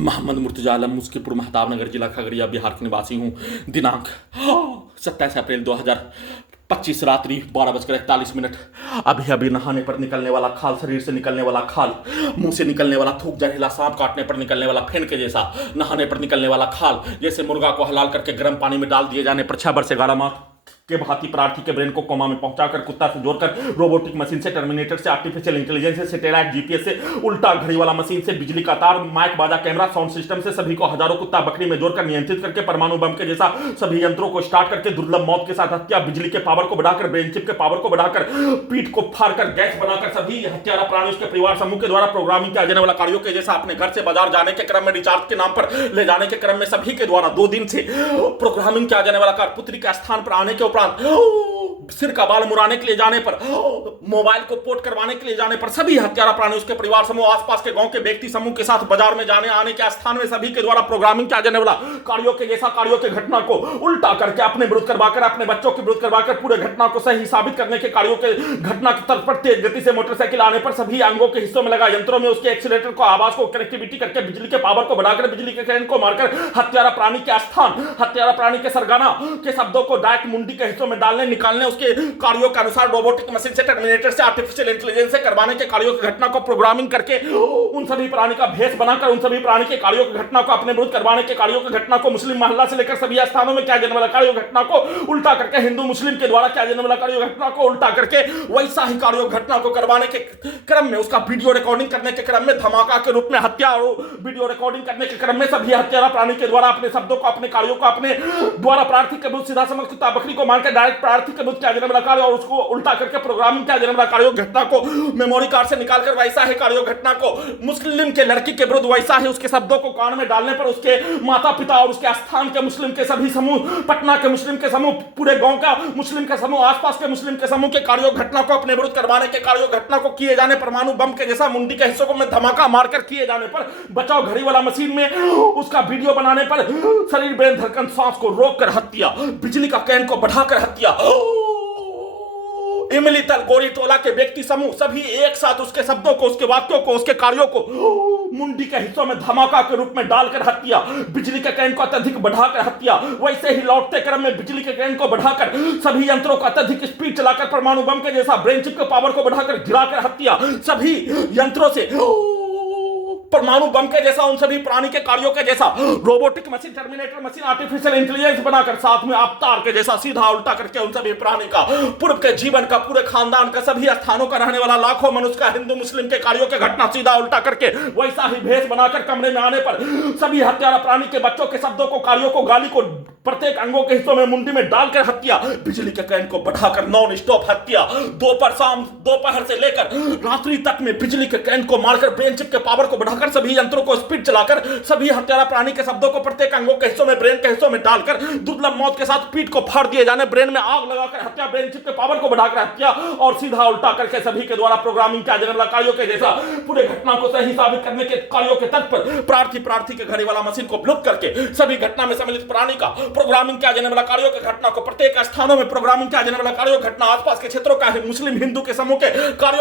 मोहम्मद मुर्तजा आलम मुस्कीपुर महताब नगर जिला खगड़िया बिहार के निवासी हूँ। दिनांक 27 अप्रैल 2025 रात्रि 12:41। अभी अभी नहाने पर निकलने वाला खाल, शरीर से निकलने वाला खाल, मुंह से निकलने वाला थूक, जहरीला सांप काटने पर निकलने वाला फेन के जैसा नहाने पर निकलने वाला खाल, जैसे मुर्गा को हलाल करके गर्म पानी में डाल दिए जाने पर 6 वर्ष से 11 माह के भांति प्रार्थी के ब्रेन को कोमा में पहुंचाकर कुत्ता से जोड़कर रोबोटिक मशीन से, टर्मिनेटर से, आर्टिफिशियल इंटेलिजेंस से, सैटेलाइट जीपीएस से, उल्टा घड़ी वाला मशीन से, बिजली का तार, माइक, बाजा, कैमरा, साउंड सिस्टम से सभी को हजारों कुत्ता बकरी में जोड़कर नियंत्रित करके परमाणु बम के जैसा सभी यंत्रों को स्टार्ट करके दुर्लभ मौत के साथ हत्या, बिजली के पावर को बढ़ाकर, ब्रेन चिप के पावर को बढ़ाकर, पीठ को फाड़कर गैस बनाकर सभी हत्यारा प्राणी उसके परिवार समूह के द्वारा प्रोग्रामिंग किया जाने वाला कार्यों के जैसा अपने घर से बाजार जाने के क्रम में, रिचार्ज के नाम पर ले जाने के क्रम में सभी के द्वारा 2 दिन से प्रोग्रामिंग किया जाने वाला कार्य, पुत्री के स्थान पर आने के उपरांत सिर का बाल मुड़ाने के लिए जाने पर, मोबाइल को पोर्ट करवाने के लिए जाने पर सभी हत्यारा प्राणी उसके परिवार समूह, आसपास के गांव के व्यक्ति समूह के साथ बाजार में जाने आने के स्थान में सभी के द्वारा प्रोग्रामिंग किया जाने वाला कार्यों के जैसा कार्यों के घटना को उल्टा करके अपने विरुद्ध करवाकर, अपने बच्चों के विरुद्ध करवाकर पूरे घटना को सही साबित करने के कार्यों के घटना की तर्ज पर तेज गति से मोटरसाइकिल आने पर सभी अंगों के हिस्सों में लगा यंत्रों में उसके एक्सीलेटर को, आवाज को कनेक्टिविटी करके, बिजली के पावर को बढ़ाकर, बिजली के करंट को मारकर हत्यारा प्राणी के स्थान, हत्यारा प्राणी के सरगना के शब्दों को डायरेक्ट मुंडी के हिस्सों में डालने निकालने, उसके कार्यों के अनुसार रोबोटिक मशीन से, टर्मिनेटर से, आर्टिफिशियल इंटेलिजेंस से करवाने के कार्यों की घटना को प्रोग्रामिंग करके उन सभी प्राणी का भेष बनाकर उन सभी प्राणी के कार्यों की घटना को अपने विरुद्ध करवाने के कार्यों की घटना को मुस्लिम मोहल्ला से लेकर सभी स्थानों में किया जाने वाला कार्यों घटना को उल्टा करके हिंदू मुस्लिम के द्वारा किया जाने वाला कार्यों घटना को उल्टा करके वैसा ही कार्यों घटना को करवाने के क्रम में उसका वीडियो रिकॉर्डिंग करने के क्रम में धमाका के रूप में हत्या और वीडियो रिकॉर्डिंग करने के क्रम में सभी हत्यारा प्राणी के द्वारा अपने शब्दों को, अपने कार्यों को, अपने द्वारा प्रार्थी के विरुद्ध सीधा समझ कुत्ता बकरी को मारकर डायरेक्ट प्रार्थी के विरुद्ध किया जाने वाला कार्य और उसको उल्टा करके प्रोग्रामिंग किया जाने वाला कार्यों घटना को मेमोरी कार्ड से निकालकर वैसा ही कार्यों घटना को मुस्लिम के लड़की के विरुद्ध वैसा ही उसके शब्दों को कान में डालने पर उसके माता पिता और उसके स्थान के मुस्लिम के सभी समूह, पटना के मुस्लिम के समूह, पूरे गांव का मुस्लिम के समूह, आसपास के मुस्लिम के समूह के कार्यों घटना को अपने विरुद्ध करवाने के कार्यों घटना को किए जाने, परमाणु बम के जैसा मुंडी के हिस्सों को में धमाका मारकर किए जाने पर, बचाव घड़ी वाला मशीन में उसका वीडियो बनाने पर, शरीर ब्रेन धड़कन सांस को रोककर हत्या, बिजली का कैन को बढ़ाकर हत्या, इमली तल गोरी टोला के व्यक्ति समूह सभी एक साथ उसके शब्दों को, उसके वाक्यों को, उसके कार्यों को मुंडी के हिस्सों में धमाका के रूप में डालकर हत्या, बिजली के करंट को अत्यधिक बढ़ाकर हत्या, वैसे ही लौटते क्रम में बिजली के करंट को बढ़ाकर सभी यंत्रों को अत्यधिक स्पीड चलाकर परमाणु बम के जैसा ब्रेन चिप के पावर को बढ़ाकर गिराकर हत्या, सभी यंत्रों से परमाणु बम के जैसा उन सभी प्राणी के कार्यों के जैसा robotic machine, terminator machine, artificial intelligence बनाकर साथ में अवतार के जैसा सीधा उल्टा करके उन सभी प्राणी का, पूर्व के जीवन का, पूरे खानदान का, सभी स्थानों का रहने वाला लाखों मनुष्य का, हिंदू मुस्लिम के कार्यों के घटना सीधा उल्टा करके वैसा ही भेष बनाकर कमरे में आने पर सभी हत्यारा प्राणी के बच्चों के शब्दों को, कार्यों को, गाली को प्रत्येक अंगों के हिस्सों में मुंडी में डालकर हत्या, बिजली के करंट को बढ़ाकर नॉन स्टॉप हत्या, दोपहर से लेकर रात्रि तक में बिजली के करंट को मारकर, ब्रेन चिप के पावर को बढ़ाकर, सभी यंत्रों को स्पीड चलाकर, सभी हत्यारा प्राणी के शब्दों को प्रत्येक अंगों के हिस्सों में, ब्रेन के हिस्सों में डालकर दुर्लभ मौत के साथ पीठ को फाड़ दिए जाने, ब्रेन में आग लगाकर हत्या, ब्रेन चिप के पावर को बढ़ाकर हत्या और सीधा उल्टा करके सभी के द्वारा प्रोग्रामिंग किया जाने वाला कार्यों के जैसा पूरे घटना को सही साबित करने के कार्यों के तट पर प्रार्थी के घड़ी वाला मशीन को ब्लॉक करके सभी घटना में सम्मिलित प्राणी का प्रोग्रामिंग किया जाने वाला कार्यों के घटना को प्रत्येक स्थानों में प्रोग्रामिंग किया जाने वाला कार्यों घटना, आसपास के क्षेत्रों का मुस्लिम हिंदू के समूह के कार्यों